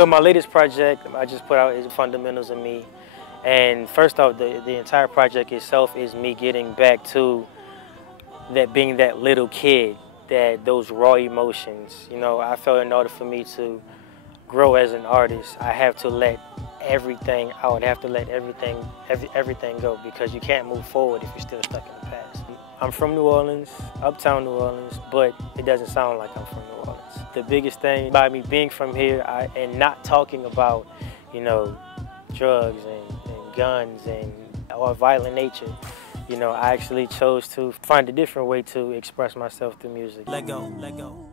So my latest project I just put out is Fundamentals of Me. And first off, the entire project itself is me getting back to that being that little kid, that those raw emotions. You know, I felt in order for me to grow as an artist, I have to let everything out. I have to let everything go, because you can't move forward if you're still stuck in the past. I'm from New Orleans, uptown New Orleans, but it doesn't sound like I'm from New Orleans. The biggest thing by me being from here and not talking about, you know, drugs and guns or violent nature, you know, I actually chose to find a different way to express myself through music. Let go.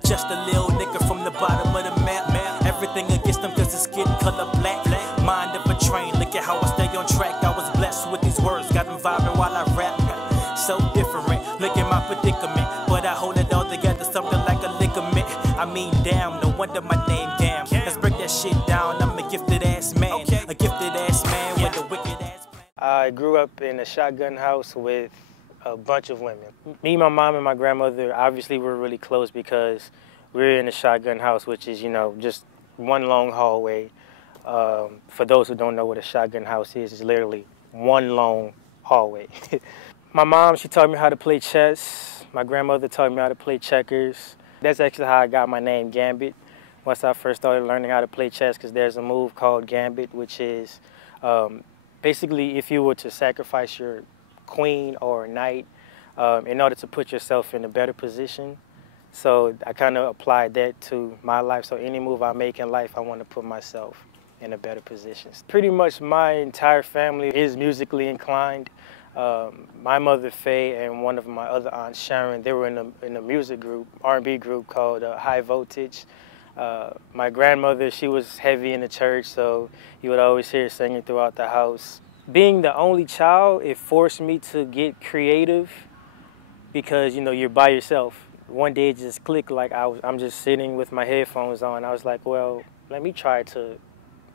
Just a little nigga from the bottom of the map. Everything against them cause it's getting color black. Mind of a train, look at how I stay on track. I was blessed with these words, got them vibing while I rap. So different, look at my predicament. But I hold it all together, something like a ligament. I mean, damn, no wonder my name Gam. Let's break that shit down, I'm a gifted ass man. A gifted ass man with a wicked ass plan. I grew up in a shotgun house with a bunch of women. Me, my mom, and my grandmother obviously were really close because we're in a shotgun house, which is, you know, just one long hallway. For those who don't know what a shotgun house is, it's literally one long hallway. My mom, she taught me how to play chess. My grandmother taught me how to play checkers. That's actually how I got my name, Gambit, once I first started learning how to play chess, because there's a move called Gambit, which is basically if you were to sacrifice your queen or knight in order to put yourself in a better position. So I kind of applied that to my life. So any move I make in life, I want to put myself in a better position. Pretty much my entire family is musically inclined. My mother, Faye, and one of my other aunts, Sharon, they were in a music group, R&B group called High Voltage. My grandmother, she was heavy in the church, so you would always hear her singing throughout the house. Being the only child, it forced me to get creative because, you know, you're by yourself. One day it just clicked, like I'm just sitting with my headphones on. I was like, well, let me try to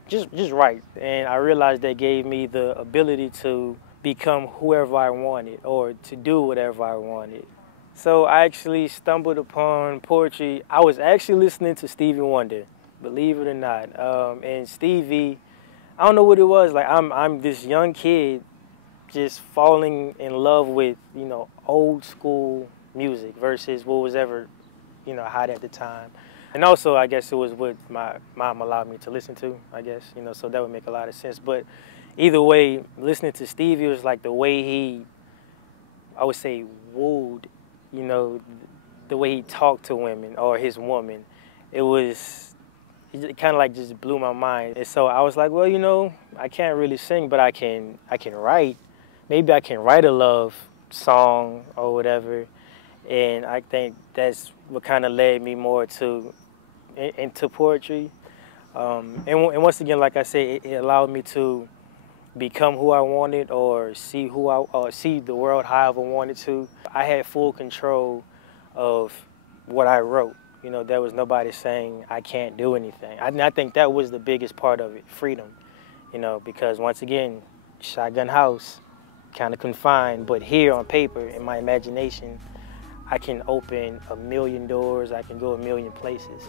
just write. And I realized that gave me the ability to become whoever I wanted or to do whatever I wanted. So I actually stumbled upon poetry. I was actually listening to Stevie Wonder, believe it or not. And Stevie, I don't know what it was. Like I'm this young kid just falling in love with, you know, old school music versus what was ever, you know, hot at the time. And also, I guess it was what my mom allowed me to listen to, I guess, you know, so that would make a lot of sense. But either way, listening to Stevie was like the way he, I would say, wooed, you know, the way he talked to women or his woman. It kind of like just blew my mind. And so I was like, well, you know, I can't really sing, but I can write. Maybe I can write a love song or whatever. And I think that's what kind of led me more into poetry. And once again, like I said, it allowed me to become who I wanted or see see the world however I wanted to. I had full control of what I wrote. You know, there was nobody saying I can't do anything. I think that was the biggest part of it, freedom. You know, because once again, shotgun house, kind of confined, but here on paper, in my imagination, I can open a million doors, I can go a million places.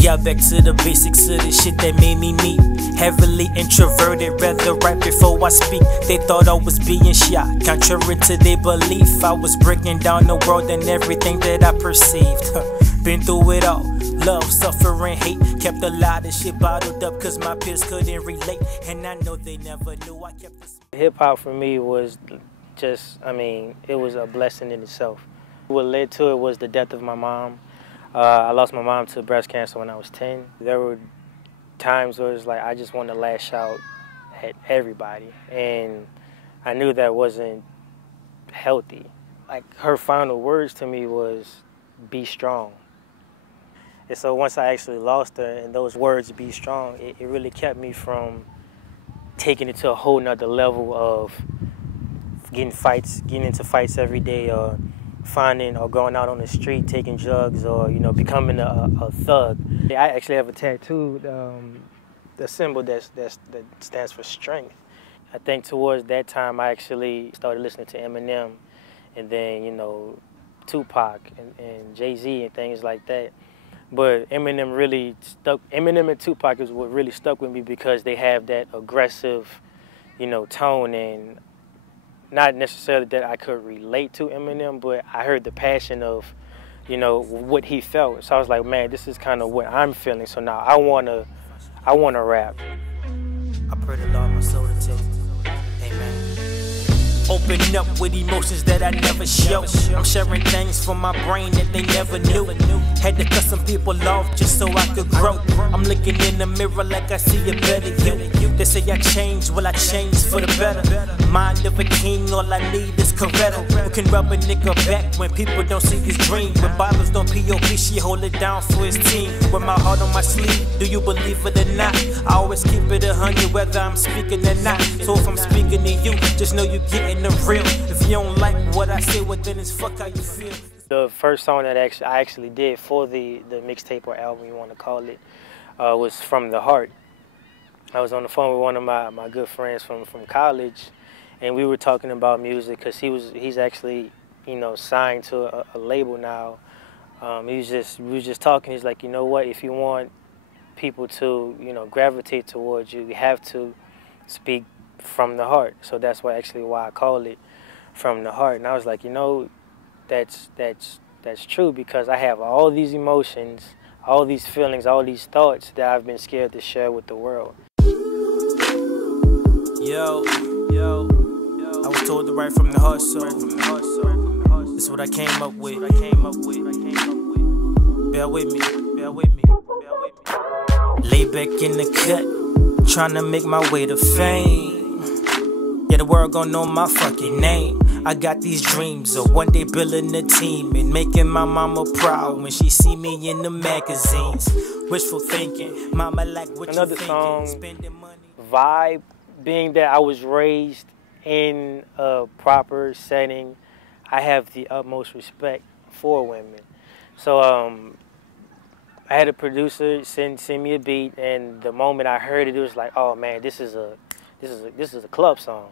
Yeah, back to the basics of the shit that made me me. Heavily introverted, rather right before I speak. They thought I was being shot, contrary to their belief. I was breaking down the world and everything that I perceived. Been through it all, love, suffering, hate. Kept a lot of shit bottled up cause my peers couldn't relate. And I know they never knew I kept this. Hip-hop for me was just, I mean, it was a blessing in itself. What led to it was the death of my mom. I lost my mom to breast cancer when I was 10. There were times where it was like I just wanted to lash out at everybody. And I knew that wasn't healthy. Like her final words to me was, be strong. And so once I actually lost her and those words, be strong, it really kept me from taking it to a whole nother level of getting into fights every day, or finding or going out on the street taking drugs, or, you know, becoming a thug. I actually have a tattoo, the symbol that stands for strength. I think towards that time I actually started listening to Eminem, and then, you know, Tupac and Jay-Z and things like that. But Eminem really stuck. Eminem and Tupac is what really stuck with me because they have that aggressive, you know, tone, and not necessarily that I could relate to Eminem, but I heard the passion of, you know, what he felt. So I was like, man, this is kind of what I'm feeling. So now I wanna rap. I pray the Lord my soul to take. Amen. Open up with emotions that I never show. I'm sharing things from my brain that they never knew. Had to cut some people off just so I could grow. I'm looking in the mirror like I see a better you. They say I change, well I change for the better. Mind of a king, all I need is Coretta. Who can rub a nigga back when people don't see his dream. When bottles don't POP, she hold it down for his team. With my heart on my sleeve, do you believe it or not? I always keep it 100 whether I'm speaking or not. So if I'm speaking to you, just know you getting the real. If you don't like what I say, well then it's fuck how you feel. The first song that I actually did for the mixtape or album, you want to call it, was From the Heart. I was on the phone with one of my good friends from college, and we were talking about music because he's actually, you know, signed to a label now. We was just talking. He's like, you know what? If you want people to, you know, gravitate towards you, you have to speak from the heart. So that's why I call it From the Heart. And I was like, you know, that's true, because I have all these emotions, all these feelings, all these thoughts that I've been scared to share with the world. Yo, I was told to write from the heart, so this is what I came up with. Bear with me. Lay back in the cut, trying to make my way to fame. Yeah, the world gon' know my fucking name. I got these dreams of one day building a team and making my mama proud when she see me in the magazines. Wishful thinking, mama like what Another you thinking. song, Spending money. Vibe, being that I was raised in a proper setting, I have the utmost respect for women. So I had a producer send me a beat, and the moment I heard it, it was like, oh man, this is a club song.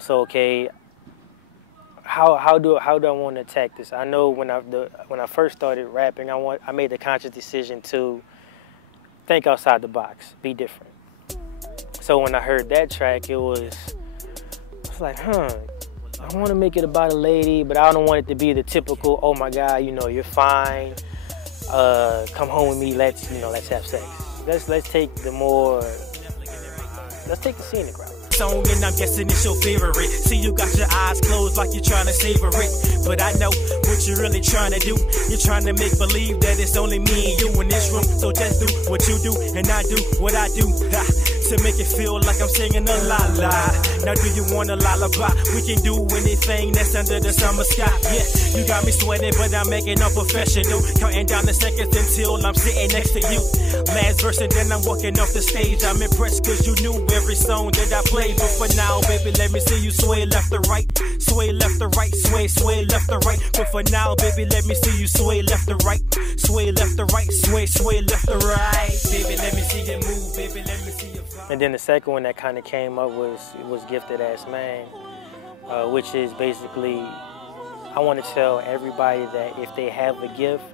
So okay, how do I want to attack this? I know when I first started rapping, I made the conscious decision to think outside the box, be different. So when I heard that track, I was like, I want to make it about a lady, but I don't want it to be the typical, oh my God, you know, you're fine, come home with me, let's have sex. Let's take the scenic route. Song, and I'm guessing it's your favorite. See, you got your eyes closed like you're trying to savor it, but I know what you're really trying to do. You're trying to make believe that it's only me and you in this room. So just do what you do, and I do what I do, to make it feel like I'm singing a la-la. Now do you want a lullaby? We can do anything that's under the summer sky. Yeah, you got me sweating, but I'm making a professional. Counting down the seconds until I'm sitting next to you. Last verse and then I'm walking off the stage. I'm impressed cause you knew every song that I played. But for now, baby, let me see you sway left to right. Sway left to right, sway left to right. But for now, baby, let me see you sway left to right. Sway left to right, sway left to right. Baby, let me see you move, baby, let me see you vibe. And then the second one that kind of came up was Gifted Ass Man, which is basically, I want to tell everybody that if they have a gift,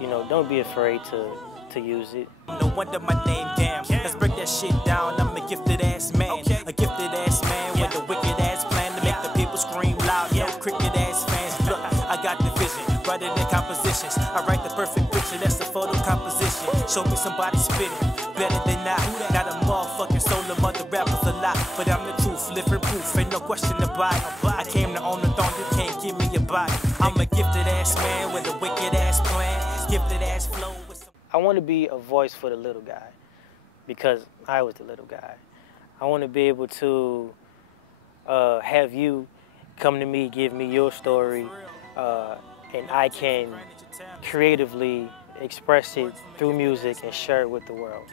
you know, don't be afraid to use it. No wonder my name Gam. Let's break that shit down. I'm a gifted ass man. A gifted ass man with a wicked ass plan to make the people scream loud. No cricket ass fans. Look, I got the vision, writing the compositions. I write the perfect picture, that's the photo composition. Show me somebody spitting better than I. Not a motherfucking soul of mother rappers a lot, but I'm the truth, living proof, ain't no question about it. I came to own the throne, you can't give me your body. I'm a gifted ass man with a wicked ass plan, gifted ass flow. I want to be a voice for the little guy, because I was the little guy. I want to be able to have you come to me, give me your story, and I can creatively express it through music and share it with the world.